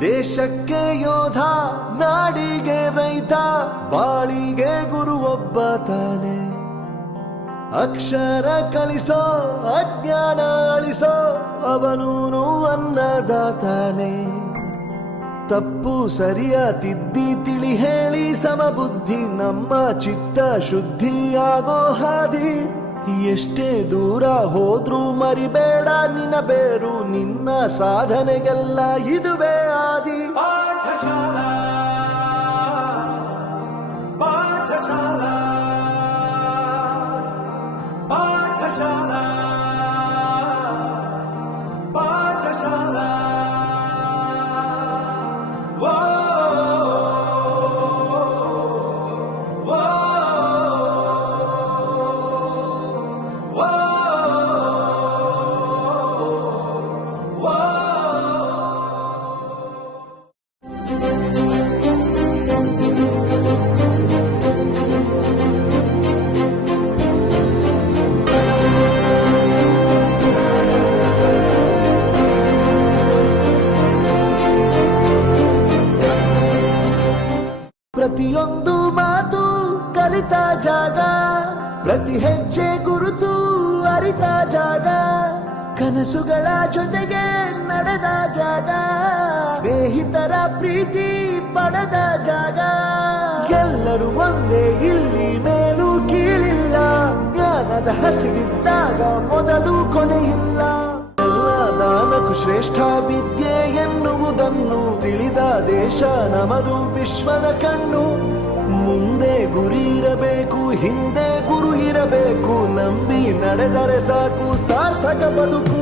ದೇಶಕ್ಕೆ ಯೋಧ, ನಾಡಿಗೆ ರೈತ, ಬಾಳಿಗೆ ಗುರು ಒಬ್ಬ ತಾನೆ. ಅಕ್ಷರ ಕಲಿಸೋ, ಅಜ್ಞಾನ ಅಳಿಸೋ, ಅವನೂನು ಅನ್ನದಾತಾನೆ. ತಪ್ಪು ಸರಿಯ ತಿದ್ದಿ ತಿಳಿ ಹೇಳಿ ಸಮಬುದ್ಧಿ ನಮ್ಮ ಚಿತ್ತ ಶುದ್ಧಿಯಾಗೋ ಹಾದಿ. ಎಷ್ಟೇ ದೂರ ಹೋದ್ರೂ ಮರಿಬೇಡ ನಿನ್ನ ಬೇರು, ನಿನ್ನ ಸಾಧನೆಗೆಲ್ಲ ಇದುವೇ ಆದಿ. ಪಾಠಶಾಲಾ ಪಾಠಶಾಲಾ ಪಾಠಶಾಲಾ ಪಾಠಶಾಲಾ. ಪ್ರತಿಯೊಂದು ಮಾತು ಕಲಿತ ಜಾಗ, ಪ್ರತಿ ಹೆಜ್ಜೆ ಗುರುತು ಅರಿತ ಜಾಗ, ಕನಸುಗಳ ಜೊತೆಗೆ ನಡೆದ ಜಾಗ, ಸ್ನೇಹಿತರ ಪ್ರೀತಿ ಪಡೆದ ಜಾಗ. ಎಲ್ಲರೂ ಒಂದೇ, ಇಲ್ಲಿ ಮೇಲೂ ಕೀಳಿಲ್ಲ, ಜ್ಞಾನದ ಹಸಿವಿದ್ದಾಗ ಮೊದಲು ಕೊನೆಯಿಲ್ಲ. ಎಲ್ಲ ದಾನಕ್ಕೂ ಶ್ರೇಷ್ಠ ವಿದ್ಯೆ ಎನ್ನುವುದನ್ನು ತಿಳಿದ ದೇಶ ನಮದು, ವಿಶ್ವದ ಕಣ್ಣು. ಮುಂದೆ ಗುರಿ ಇರಬೇಕು, ಹಿಂದೆ ಗುರು ಇರಬೇಕು, ನಂಬಿ ನಡೆದರೆ ಸಾಕು ಸಾರ್ಥಕ ಬದುಕು.